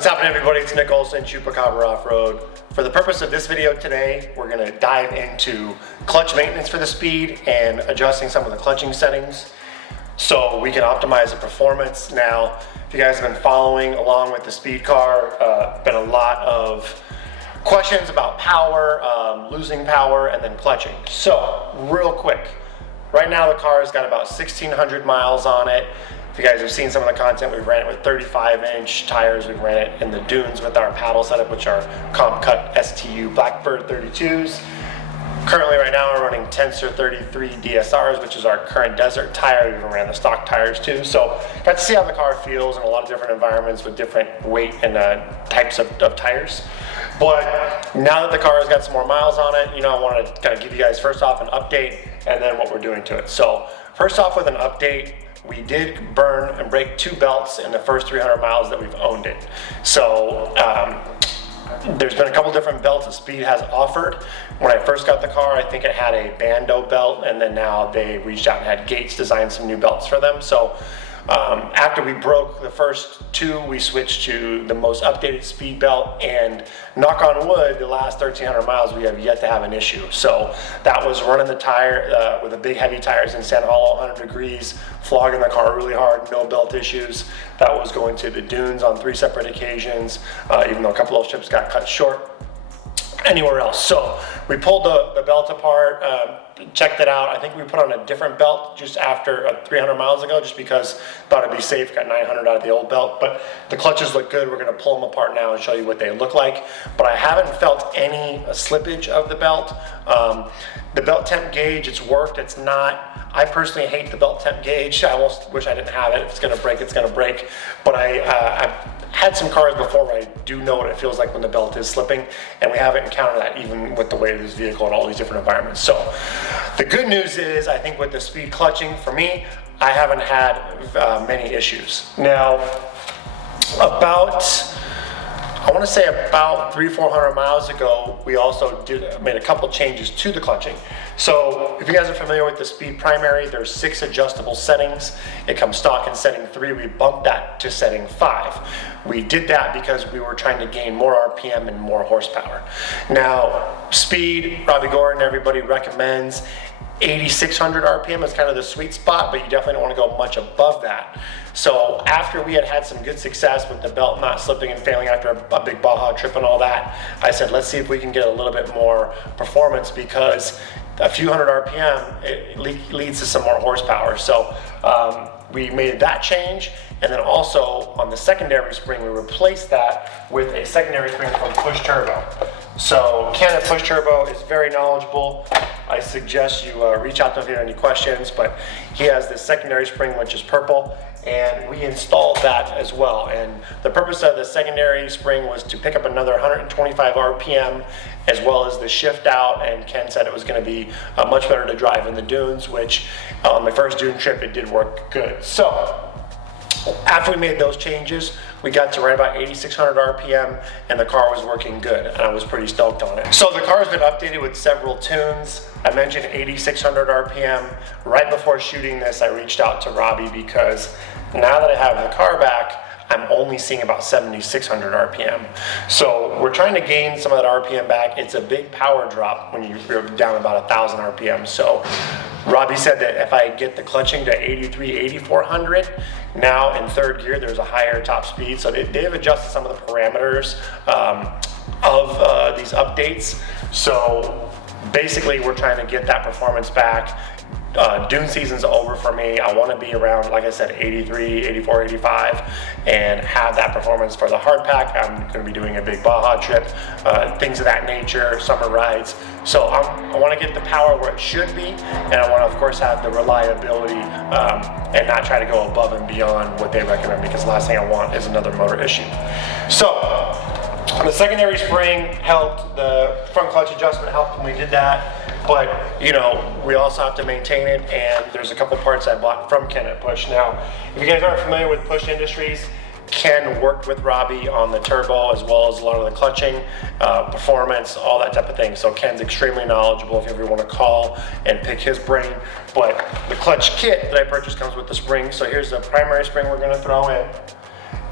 What's happening, everybody? It's Nick Olson, Chupacabra Offroad. For the purpose of this video today, we're going to dive into clutch maintenance for the Speed and adjusting some of the clutching settings so we can optimize the performance. Now, if you guys have been following along with the Speed car, been a lot of questions about power, losing power, and then clutching. So, real quick, right now the car has got about 1,600 miles on it. If you guys have seen some of the content, we've ran it with 35-inch tires. We've ran it in the dunes with our paddle setup, which are comp cut STU Blackbird 32s. Currently, right now, we're running Tensor 33 DSRs, which is our current desert tire. We even ran the stock tires too. So, got to see how the car feels in a lot of different environments with different weight and types of tires. But now that the car has got some more miles on it, I wanted to kind of give you guys first off an update and then what we're doing to it. So, first off with an update, we did burn and break 2 belts in the first 300 miles that we've owned it. So there's been a couple different belts that Speed has offered. When I first got the car, I think it had a Bando belt, and then now they reached out and had Gates design some new belts for them. So after we broke the first 2, we switched to the most updated Speed belt, and knock on wood, the last 1,300 miles we have yet to have an issue. So that was running the tire with the big heavy tires in San Hollow, 100 degrees, flogging the car really hard, no belt issues. That was going to the dunes on 3 separate occasions, even though a couple of those trips got cut short. Anywhere else. So we pulled the belt apart, checked it out. I think we put on a different belt just after 300 miles ago, just because thought it'd be safe. Got 900 out of the old belt, but the clutches look good. We're going to pull them apart now and show you what they look like. But I haven't felt any slippage of the belt. The belt temp gauge, it's worked. It's not. I personally hate the belt temp gauge. I almost wish I didn't have it. If it's going to break, it's going to break. But I've had some cars before where I do know what it feels like when the belt is slipping, and we haven't encountered that even with the weight of this vehicle in all these different environments. So the good news is, I think with the Speed clutching, for me, I haven't had many issues. Now, about 300-400 miles ago, we also made a couple changes to the clutching. So if you guys are familiar with the Speed primary, there's 6 adjustable settings. It comes stock in setting 3. We bumped that to setting 5. We did that because we were trying to gain more RPM and more horsepower. Now, Speed, Robbie Gordon, everybody recommends 8,600 RPM is kind of the sweet spot, but you definitely don't want to go much above that. So after we had some good success with the belt not slipping and failing after a big Baja trip and all that, I said, let's see if we can get a little bit more performance, because a few hundred RPM, it leads to some more horsepower. So we made that change, and then also on the secondary spring, we replaced that with a secondary spring from Push Turbo. So Ken at Push Turbo is very knowledgeable. I suggest you reach out to him if you have any questions, but he has this secondary spring which is purple, and we installed that as well. And the purpose of the secondary spring was to pick up another 125 RPM as well as the shift out, and Ken said it was going to be much better to drive in the dunes, which on my first dune trip it did work good. So after we made those changes, we got to right about 8,600 RPM, and the car was working good, and I was pretty stoked on it. So the car has been updated with several tunes. I mentioned 8,600 RPM. Right before shooting this, I reached out to Robbie because now that I have the car back, I'm only seeing about 7,600 RPM. So we're trying to gain some of that RPM back. It's a big power drop when you're down about 1,000 RPM. So Robbie said that if I get the clutching to 8,400, now in 3rd gear, there's a higher top speed. So they've adjusted some of the parameters of these updates. So basically, we're trying to get that performance back. Dune season's over for me. I want to be around, like I said, 83, 84, 85, and have that performance for the hard pack. I'm going to be doing a big Baja trip, things of that nature, summer rides. So I want to get the power where it should be, and I want to, of course, have the reliability and not try to go above and beyond what they recommend, because the last thing I want is another motor issue. So the secondary spring helped, the front clutch adjustment helped when we did that. But, we also have to maintain it, and there's a couple parts I bought from Ken at Push. Now, if you guys aren't familiar with Push Industries, Ken worked with Robbie on the turbo as well as a lot of the clutching, performance, all that type of thing. So Ken's extremely knowledgeable if you ever want to call and pick his brain. But the clutch kit that I purchased comes with the spring. So here's the primary spring we're going to throw in.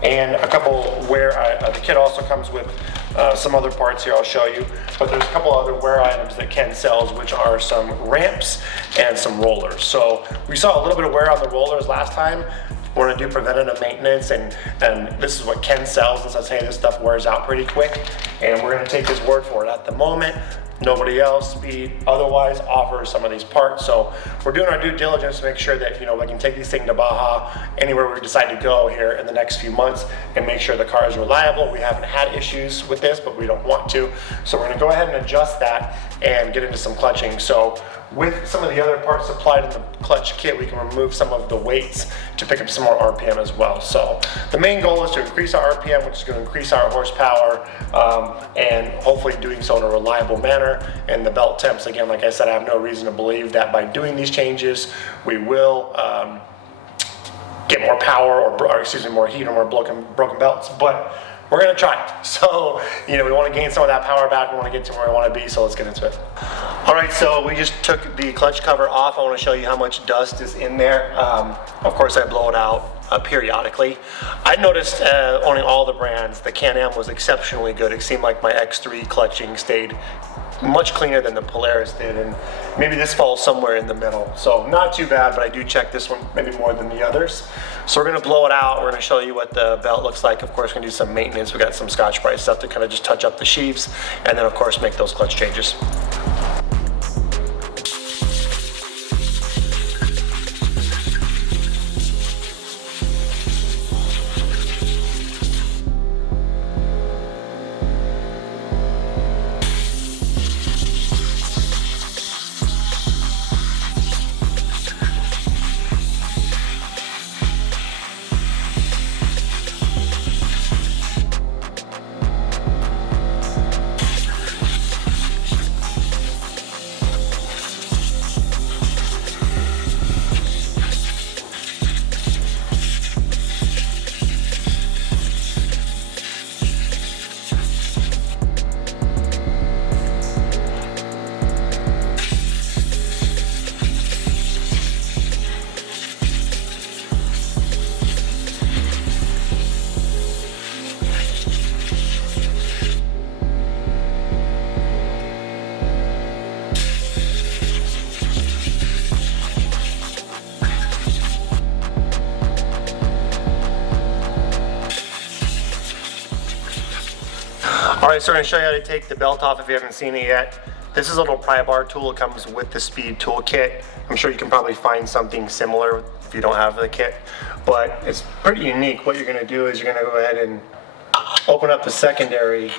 and a couple wear. The kit also comes with some other parts here I'll show you, but there's a couple other wear items that Ken sells, which are some ramps and some rollers. So we saw a little bit of wear on the rollers last time. We're gonna do preventative maintenance, and this is what Ken sells and says, hey, this stuff wears out pretty quick, and we're gonna take his word for it. At the moment, nobody else, Speed, otherwise offers some of these parts. So we're doing our due diligence to make sure that, we can take these things to Baja, anywhere we decide to go here in the next few months, and make sure the car is reliable. We haven't had issues with this, but we don't want to. So we're gonna go ahead and adjust that and get into some clutching. So with some of the other parts supplied in the clutch kit, we can remove some of the weights to pick up some more RPM as well. So the main goal is to increase our RPM, which is going to increase our horsepower, and hopefully doing so in a reliable manner. And the belt temps, again, like I said, I have no reason to believe that by doing these changes, we will get more power, or excuse me, more heat, or more broken belts. But we're gonna try. So, we wanna gain some of that power back. We wanna get to where I wanna be, so let's get into it. All right, so we just took the clutch cover off. I wanna show you how much dust is in there. Of course, I blow it out periodically. I noticed owning all the brands, the Can-Am was exceptionally good. It seemed like my X3 clutching stayed much cleaner than the Polaris did, and maybe this falls somewhere in the middle. So not too bad, but I do check this one maybe more than the others. So we're gonna blow it out. We're gonna show you what the belt looks like. Of course, we're gonna do some maintenance. We got some Scotch-Brite stuff to kind of just touch up the sheaves, and then of course make those clutch changes. All right, so we're gonna show you how to take the belt off if you haven't seen it yet. This is a little pry bar tool. It comes with the Speed toolkit. I'm sure you can probably find something similar if you don't have the kit, but it's pretty unique. What you're gonna do is you're gonna go ahead and open up the secondary.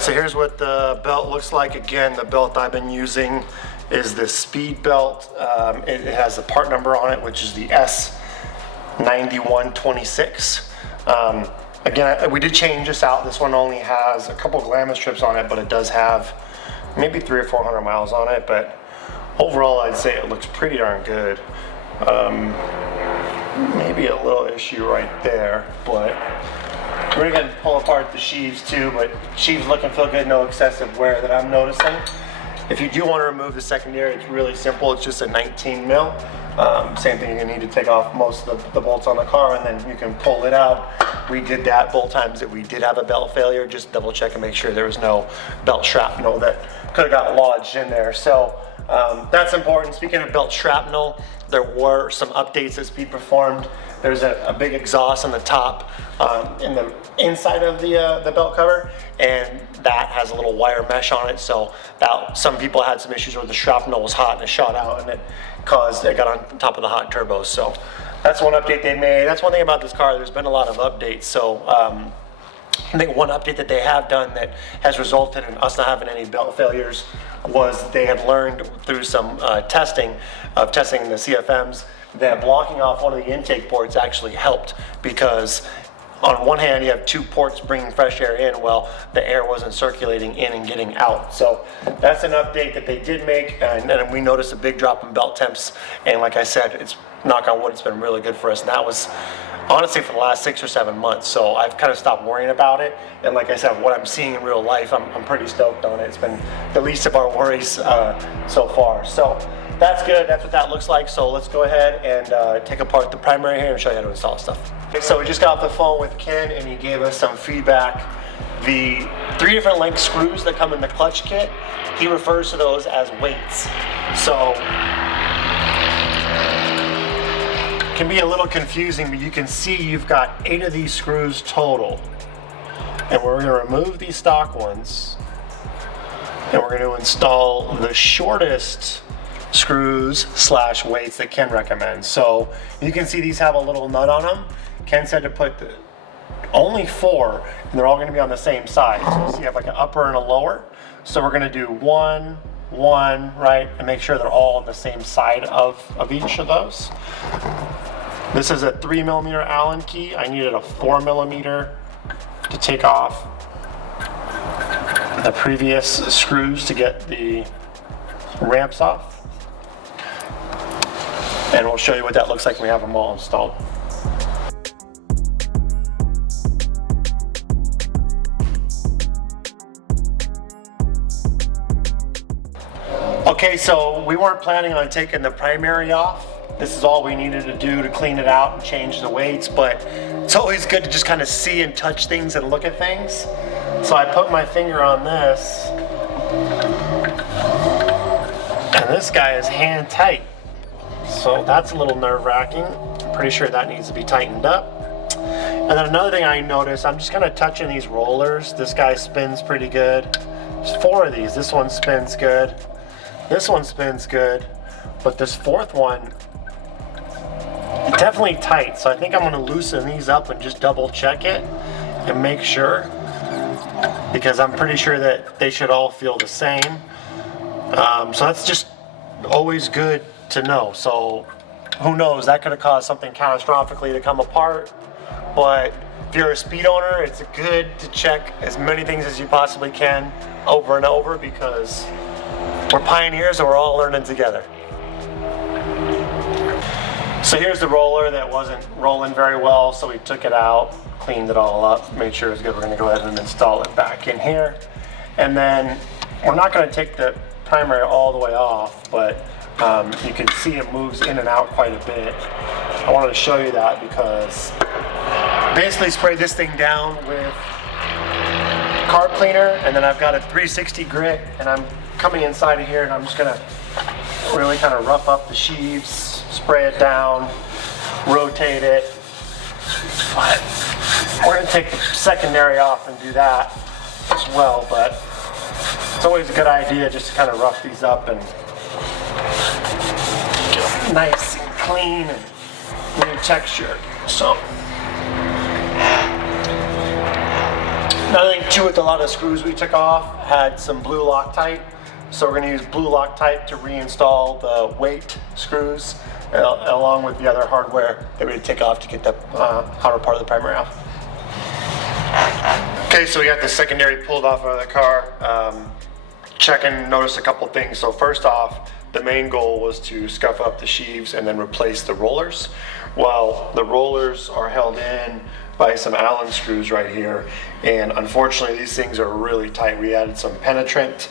So here's what the belt looks like. Again, the belt I've been using is the Speed belt. It has the part number on it, which is the S9126. Again, we did change this out. This one only has a couple glamour strips on it, but it does have maybe 300 or 400 miles on it. But overall, I'd say it looks pretty darn good. Maybe a little issue right there, but we're gonna pull apart the sheaves too, but sheaves look and feel good, no excessive wear that I'm noticing. If you do want to remove the secondary, it's really simple. It's just a 19 mil. Same thing, you're gonna need to take off most of the bolts on the car, and then you can pull it out. We did that both times that we did have a belt failure, just double check and make sure there was no belt shrapnel that could have got lodged in there. So that's important. Speaking of belt shrapnel, there were some updates that Speed performed. There's a big exhaust on the top, in the inside of the belt cover, and that has a little wire mesh on it. So that some people had some issues where the shrapnel was hot and it shot out, and it got on top of the hot turbos. So that's one update they made. That's one thing about this car. There's been a lot of updates. So I think one update that they have done that has resulted in us not having any belt failures was they had learned through some testing the CFMs that blocking off one of the intake ports actually helped, because on one hand you have 2 ports bringing fresh air in, well, the air wasn't circulating in and getting out. So that's an update that they did make, and we noticed a big drop in belt temps, and like I said, it's, knock on wood, it's been really good for us, and that was honestly for the last 6 or 7 months. So I've kind of stopped worrying about it, and like I said, what I'm seeing in real life, I'm pretty stoked on it. It's been the least of our worries so far. So that's good, that's what that looks like. So let's go ahead and take apart the primary here and show you how to install stuff. So we just got off the phone with Ken, and he gave us some feedback. The 3 different length screws that come in the clutch kit, he refers to those as weights. So can be a little confusing, but you can see you've got 8 of these screws total. And we're going to remove these stock ones, and we're going to install the shortest screws / weights that Ken recommends. So you can see these have a little nut on them. Ken said to put only 4, and they're all going to be on the same side. So you have like an upper and a lower. So we're going to do 1, 1, right, and make sure they're all on the same side of each of those. This is a 3mm Allen key. I needed a 4mm to take off the previous screws to get the ramps off. And we'll show you what that looks like when we have them all installed. Okay, so we weren't planning on taking the primary off. This is all we needed to do to clean it out and change the weights, but it's always good to just kind of see and touch things and look at things. So I put my finger on this, and this guy is hand tight. So that's a little nerve-wracking. I'm pretty sure that needs to be tightened up. And then another thing I noticed, I'm just kind of touching these rollers. This guy spins pretty good. There's 4 of these. This one spins good. This one spins good. But this 4th one, definitely tight. So I think I'm going to loosen these up and just double check it and make sure, because I'm pretty sure that they should all feel the same. So that's just always good to know. So who knows, that could have caused something catastrophically to come apart. But if you're a speed owner, it's good to check as many things as you possibly can over and over, because we're pioneers and we're all learning together. So here's the roller that wasn't rolling very well, so we took it out, cleaned it all up, made sure it was good. We're going to go ahead and install it back in here. And then we're not going to take the primary all the way off, but you can see it moves in and out quite a bit. I wanted to show you that because basically sprayed this thing down with carb cleaner, and then I've got a 360 grit, and I'm coming inside of here, and I'm just going to really kind of rough up the sheaves, spray it down, rotate it. But we're going to take the secondary off and do that as well, but it's always a good idea just to kind of rough these up and get nice and clean and new texture. So another thing too, with a lot of screws we took off had some blue Loctite. So we're going to use blue Loctite to reinstall the weight screws along with the other hardware that we would take off to get the outer part of the primary off. Okay, so we got the secondary pulled off of the car. Check and notice a couple things. So first off, the main goal was to scuff up the sheaves and then replace the rollers. Well, the rollers are held in by some Allen screws right here, and unfortunately these things are really tight. We added some penetrant,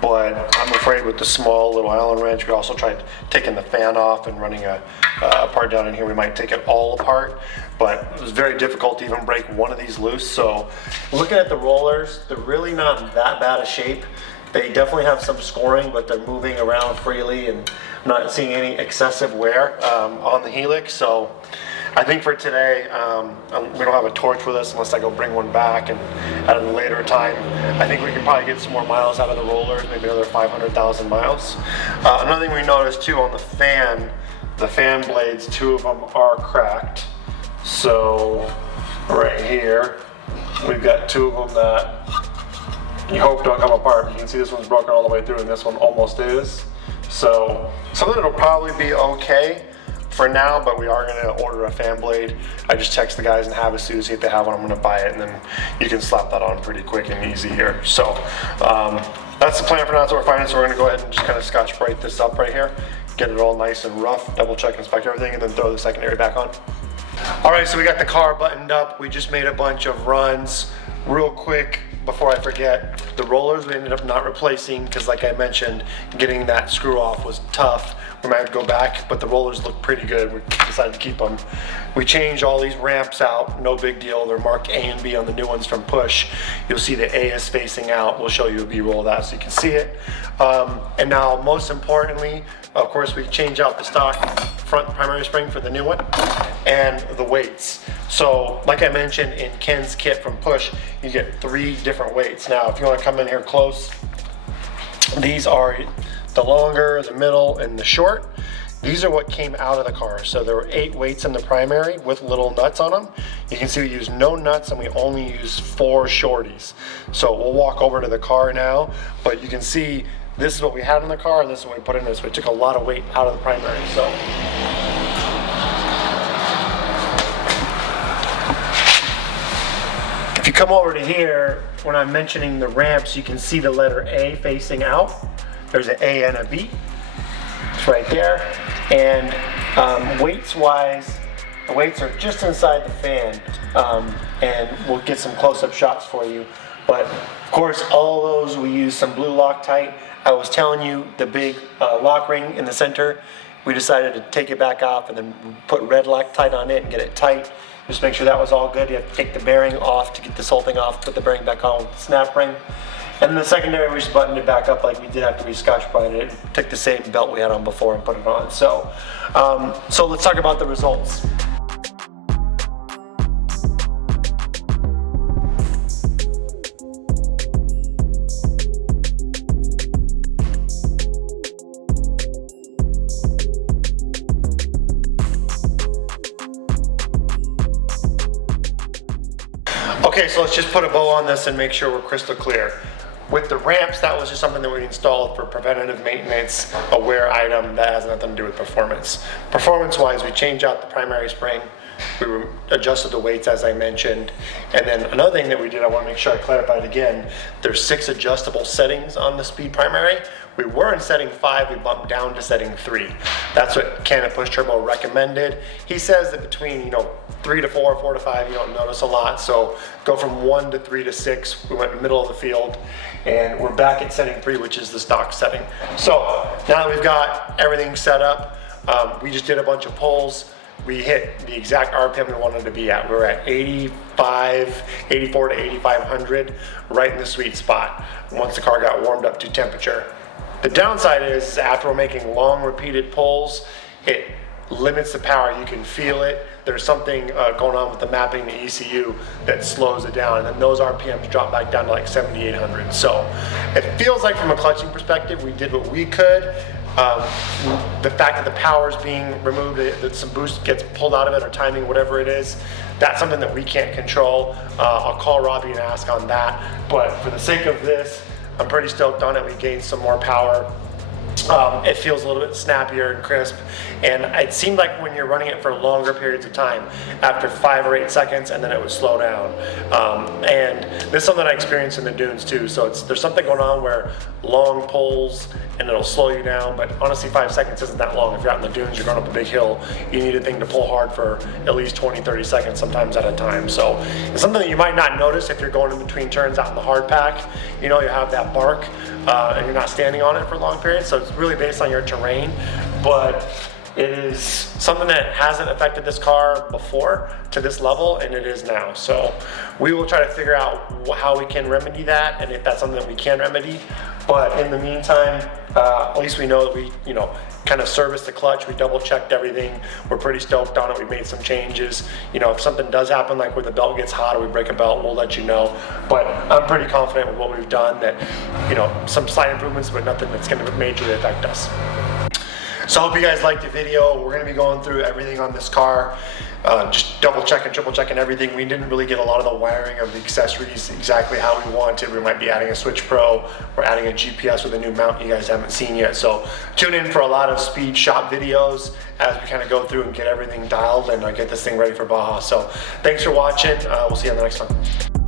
but I'm afraid with the small little Allen wrench, we also tried taking the fan off and running a part down in here. We might take it all apart, but it was very difficult to even break one of these loose. So looking at the rollers, they're really not that bad a shape. They definitely have some scoring, but they're moving around freely, and I'm not seeing any excessive wear on the Helix. So I think for today, we don't have a torch with us unless I go bring one back and at a later time. I think we can probably get some more miles out of the rollers, maybe another 500,000 miles. Another thing we noticed too on the fan blades, 2 of them are cracked. So right here, we've got 2 of them that you hope don't come apart. You can see this one's broken all the way through and this one almost is. So some of it will probably be okay, for now, but we are gonna order a fan blade. I just text the guys in Havasu, see if they have one. I'm gonna buy it, and then you can slap that on pretty quick and easy here. So that's the plan for now. That's what we're finding. So we're gonna go ahead and just kind of Scotch-Brite this up right here, get it all nice and rough, double check, inspect everything, and then throw the secondary back on. All right, so we got the car buttoned up. We just made a bunch of runs. Real quick, before I forget, the rollers we ended up not replacing because, like I mentioned, getting that screw off was tough. We might have to go back, but the rollers look pretty good. We decided to keep them. We changed all these ramps out, no big deal. They're marked A and B on the new ones from Push. You'll see the A is facing out. We'll show you a B-roll of that so you can see it. And now, most importantly, of course, we changed out the stock front primary spring for the new one and the weights. So, like I mentioned in Ken's kit from Push, you get 3 different weights. Now, if you want to come in here close, these are the longer, the middle, and the short. These are what came out of the car. So there were 8 weights in the primary with little nuts on them. You can see we use no nuts and we only use 4 shorties. So we'll walk over to the car now, but you can see this is what we had in the car and this is what we put in this. So we took a lot of weight out of the primary. So if you come over to here, when I'm mentioning the ramps, you can see the letter A facing out. There's an A and a B. It's right there. And weights wise, the weights are just inside the fan. And we'll get some close-up shots for you. But of course, all those we use some blue Loctite. I was telling you the big lock ring in the center. We decided to take it back off and then put red Loctite on it and get it tight. Just make sure that was all good. You have to take the bearing off to get this whole thing off, put the bearing back on with the snap ring. And then the secondary, we just buttoned it back up like we did after we Scotch-Brited it. Took the same belt we had on before and put it on. So let's talk about the results. Okay, so let's just put a bow on this and make sure we're crystal clear. With the ramps, that was just something that we installed for preventative maintenance, a wear item that has nothing to do with performance. Performance-wise, we changed out the primary spring. We adjusted the weights, as I mentioned. And then another thing that we did, I want to make sure I clarify it again, there's 6 adjustable settings on the Speed primary. We were in setting 5, we bumped down to setting 3. That's what Ken at Push Turbo recommended. He says that between 3 to 4, 4 to 5, you don't notice a lot. So go from 1 to 3 to 6. We went middle of the field, and we're back at setting 3, which is the stock setting. So now that we've got everything set up, we just did a bunch of pulls. We hit the exact RPM we wanted to be at. We're at 84 to 8,500, right in the sweet spot once the car got warmed up to temperature. The downside is after we're making long repeated pulls, it limits the power. You can feel it. There's something going on with the mapping, the ECU, that slows it down, and then those RPMs drop back down to like 7,800. So it feels like from a clutching perspective, we did what we could. The fact that the power is being removed, that some boost gets pulled out of it or timing, whatever it is, that's something that we can't control. I'll call Robbie and ask on that. But for the sake of this, I'm pretty stoked on it. We gained some more power. It feels a little bit snappier and crisp, and it seemed like when you're running it for longer periods of time, after 5 or 8 seconds, and then it would slow down. And this is something I experienced in the dunes too. So there's something going on where long pulls and it'll slow you down, but honestly 5 seconds isn't that long. If you're out in the dunes, you're going up a big hill, you need a thing to pull hard for at least 20-30 seconds sometimes at a time. So it's something that you might not notice if you're going in between turns out in the hard pack. You have that bark and you're not standing on it for long periods, so it's really based on your terrain. But it is something that hasn't affected this car before to this level, and it is now. So we will try to figure out how we can remedy that, and if that's something that we can remedy. But in the meantime, at least we know that we, kind of serviced the clutch. We double checked everything. We're pretty stoked on it. We made some changes. If something does happen, like where the belt gets hot or we break a belt, we'll let you know. But I'm pretty confident with what we've done that, some slight improvements, but nothing that's going to majorly affect us. So I hope you guys liked the video. We're gonna be going through everything on this car. Just double checking, triple checking everything. We didn't really get a lot of the wiring of the accessories exactly how we wanted. We might be adding a Switch Pro. We're adding a GPS with a new mount you guys haven't seen yet. So tune in for a lot of speed shop videos as we kind of go through and get everything dialed and get this thing ready for Baja. So thanks for watching. We'll see you on the next one.